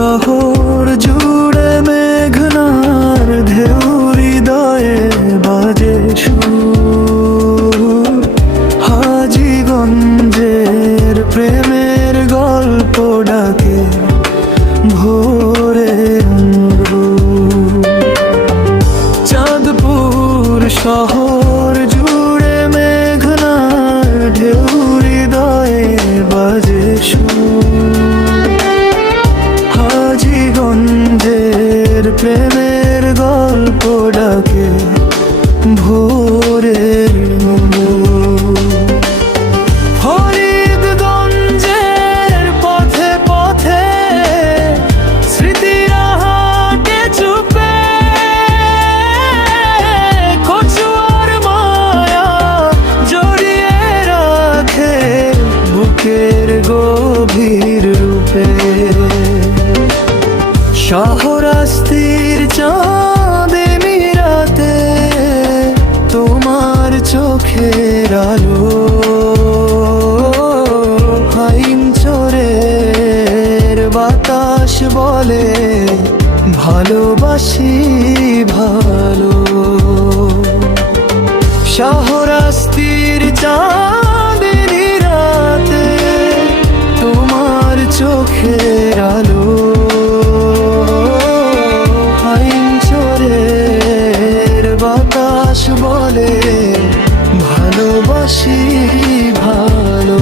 শহর জুড়ে মেঘনার ঢেউ হৃদয়ে বাজে সুর। হাজীগঞ্জের প্রেমের গল্প ডাকে ভোরে চাঁদপুর শহর জুড়ে মেঘনার ঢেউ হৃদয়ে বাজে সুর। হাজীগঞ্জের প্রেমের গল্প ডাকে ভোরের ফরিদগঞ্জের পথে পথে স্মৃতিরা হাঁটে চুপে, কচুয়ার মায়া জড়িয়ে রাখে বুকের গভীর রূপে। শাহরাস্তির চাঁদনি রাতে তোমার চোখের আলো, হাইমচরের বাতাস বলে ভালোবাসি ভালো। শাহরাস্তির চাঁদনি রাতে তোমার চোখের আলো, বাতাস বলে ভালোবাসি ভালো।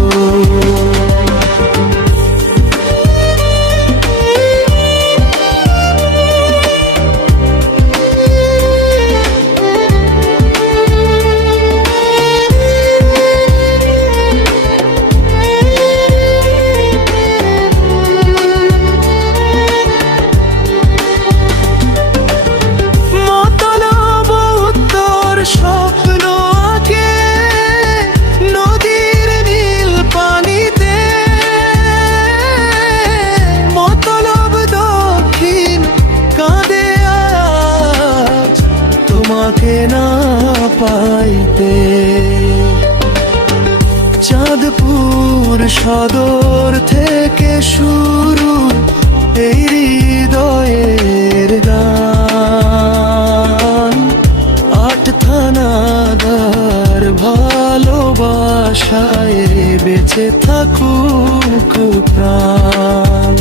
স্বপ্ন আঁকে নদীর নীল পানিতে, মতলব দক্ষিণ কাঁদে আজ তোমাকে না পাইতে। চাঁদপুর সদর থেকে শুরু এই হৃদয়ের গান, থানাদার ভালোবাসায় বেঁচে থাকুক প্রাণ।